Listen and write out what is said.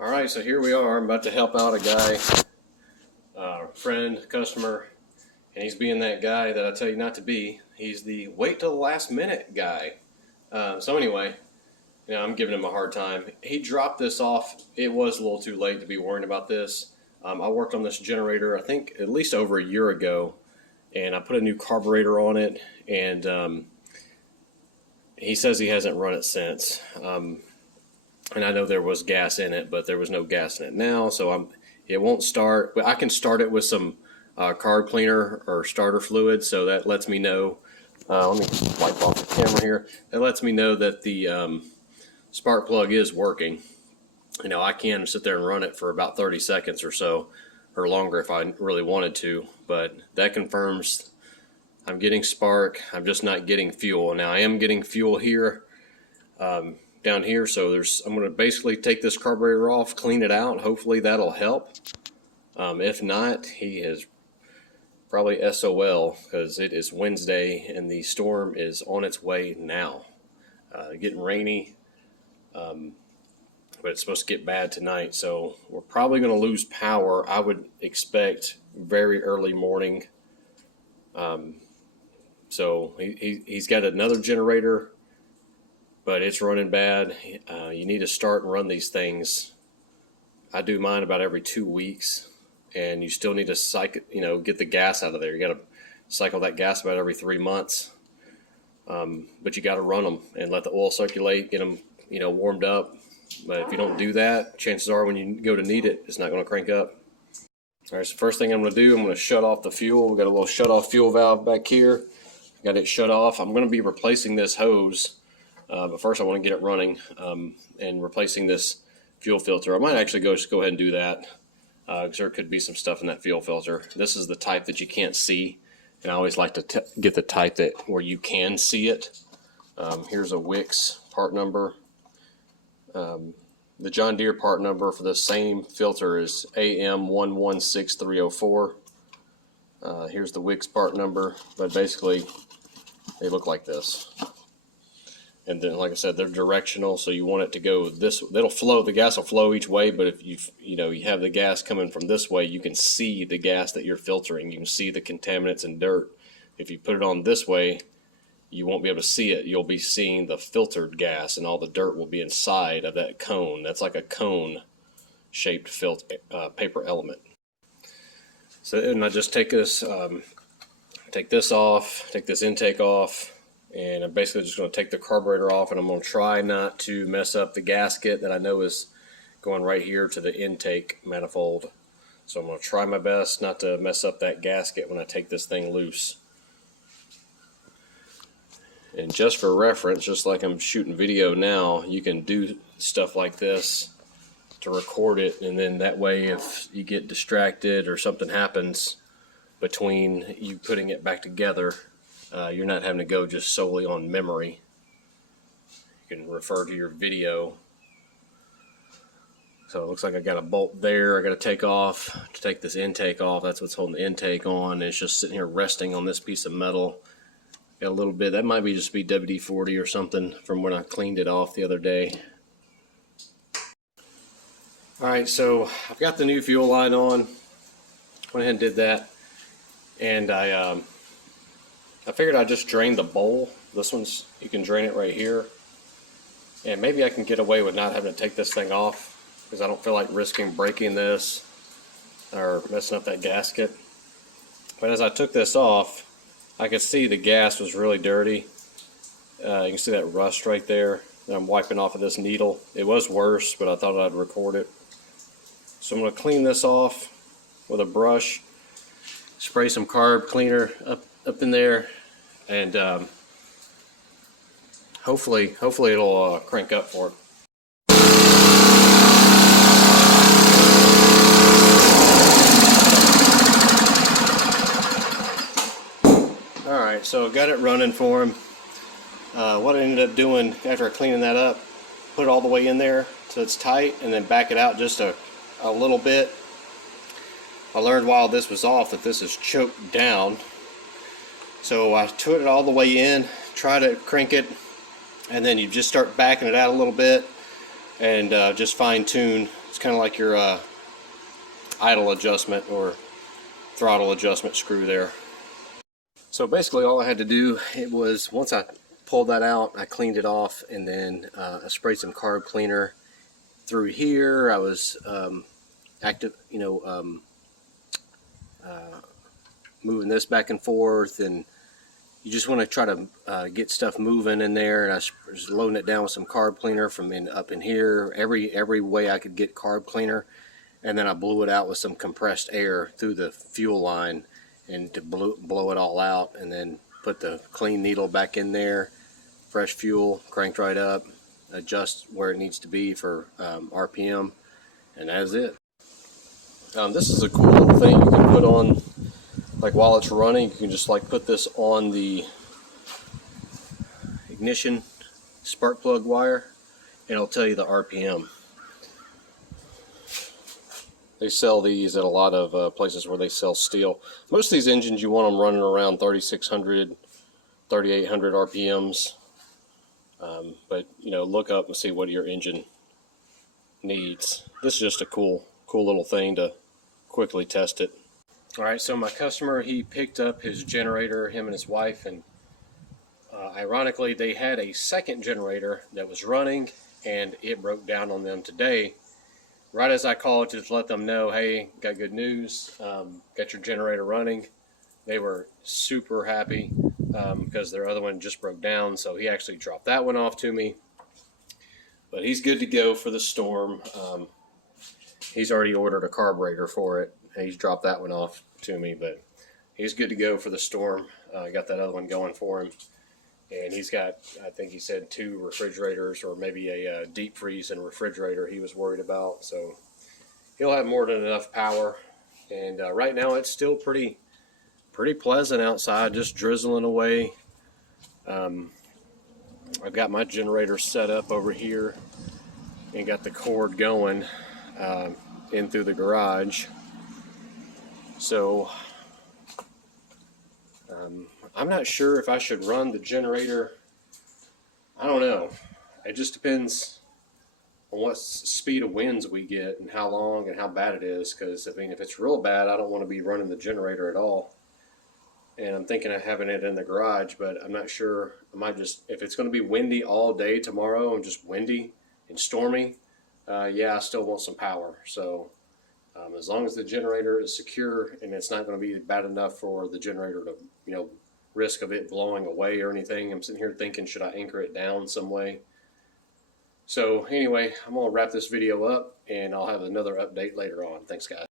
Alright, so here we are. I'm about to help out a guy, friend, customer, and he's being that guy that I tell you not to be. He's the wait till the last minute guy. So anyway, I'm giving him a hard time. He dropped this off. It was a little too late to be worrying about this. I worked on this generator, I think, at least over a year ago, and I put a new carburetor on it, and he says he hasn't run it since. And I know there was gas in it, but there was no gas in it now, so it won't start. But I can start it with some carb cleaner or starter fluid, so that lets me know. Let me wipe off the camera here. That lets me know that the spark plug is working. I can sit there and run it for about 30 seconds or so, or longer if I really wanted to, but that confirms I'm getting spark. I'm just not getting fuel. Now I am getting fuel here. Down here, so I'm going to basically take this carburetor off, clean it out. Hopefully that'll help. If not, he is probably SOL, because it is Wednesday and the storm is on its way now. Getting rainy, but it's supposed to get bad tonight, so we're probably going to lose power. I would expect very early morning. So he's got another generator, but it's running bad. You need to start and run these things. I do mine about every 2 weeks, and you still need to get the gas out of there. You got to cycle that gas about every 3 months, but you got to run them and let the oil circulate, get them warmed up. But if you don't do that, chances are when you go to need it, it's not going to crank up. All right, so first thing I'm going to do, I'm going to shut off the fuel. We've got a little shut off fuel valve back here. Got it shut off. I'm going to be replacing this hose. But first I want to get it running and replacing this fuel filter. I might actually just go ahead and do that because there could be some stuff in that fuel filter. This is the type that you can't see, and I always like to get the type where you can see it. Here's a Wix part number. The John Deere part number for the same filter is AM116304. Here's the Wix part number, but basically they look like this. And then, like I said, they're directional, so you want it to go this. It'll flow. The gas will flow each way, but if you have the gas coming from this way, you can see the gas that you're filtering. You can see the contaminants and dirt. If you put it on this way, you won't be able to see it. You'll be seeing the filtered gas, and all the dirt will be inside of that cone. That's like a cone-shaped paper element. So, and I just take this off, take this intake off. And I'm basically just going to take the carburetor off, and I'm going to try not to mess up the gasket that I know is going right here to the intake manifold. So I'm going to try my best not to mess up that gasket when I take this thing loose. And just for reference, just like I'm shooting video now, you can do stuff like this to record it, and then that way if you get distracted or something happens between you putting it back together, you're not having to go just solely on memory. You can refer to your video. So it looks like I got a bolt there I got to take off to take this intake off. That's what's holding the intake on. It's just sitting here resting on this piece of metal. Got a little bit, that might be just be WD-40 or something from when I cleaned it off the other day. Alright, so I've got the new fuel line on. Went ahead and did that. And I figured I'd just drain the bowl. This one's, you can drain it right here. And maybe I can get away with not having to take this thing off, because I don't feel like risking breaking this or messing up that gasket. But as I took this off, I could see the gas was really dirty. You can see that rust right there that I'm wiping off of this needle. It was worse, but I thought I'd record it. So I'm going to clean this off with a brush, spray some carb cleaner up in there, and hopefully it'll crank up for it. Alright, so got it running for him. What I ended up doing after cleaning that up, put it all the way in there so it's tight, and then back it out just a little bit. I learned while this was off that this is choked down. So I put it all the way in, try to crank it, and then you just start backing it out a little bit, and just fine tune. It's kind of like your idle adjustment or throttle adjustment screw there. So basically all I had to do, it was once I pulled that out, I cleaned it off, and then I sprayed some carb cleaner through here. I was moving this back and forth, and you just want to try to get stuff moving in there. And I was loading it down with some carb cleaner from up in here, every way I could get carb cleaner, and then I blew it out with some compressed air through the fuel line, and to blow it all out, and then put the clean needle back in there, fresh fuel, cranked right up, adjust where it needs to be for RPM, and that's it. This is a cool little thing you can put on, like while it's running. You can just like put this on the ignition spark plug wire, and it'll tell you the RPM. They sell these at a lot of places where they sell steel. Most of these engines, you want them running around 3,600, 3,800 RPMs. But you know, look up and see what your engine needs. This is just a cool little thing to quickly test it. All right, so my customer, he picked up his generator, him and his wife, and ironically, they had a second generator that was running, and it broke down on them today. Right as I called to just let them know, hey, got good news, got your generator running. They were super happy because their other one just broke down, so he actually dropped that one off to me. But he's good to go for the storm. He's already ordered a carburetor for it. He's dropped that one off to me, but he's good to go for the storm. Got that other one going for him. And he's got, I think he said, 2 refrigerators, or maybe a deep freeze and refrigerator he was worried about. So he'll have more than enough power. And right now it's still pretty pleasant outside, just drizzling away. I've got my generator set up over here and got the cord going in through the garage. So I'm not sure if I should run the generator. I don't know. It just depends on what speed of winds we get and how long and how bad it is. Because I mean, if it's real bad, I don't want to be running the generator at all. And I'm thinking of having it in the garage, but I'm not sure. I might just, if it's going to be windy all day tomorrow and just windy and stormy, yeah, I still want some power. So as long as the generator is secure and it's not going to be bad enough for the generator to, you know, risk of it blowing away or anything, I'm sitting here thinking, should I anchor it down some way? So anyway, I'm going to wrap this video up, and I'll have another update later on. Thanks, guys.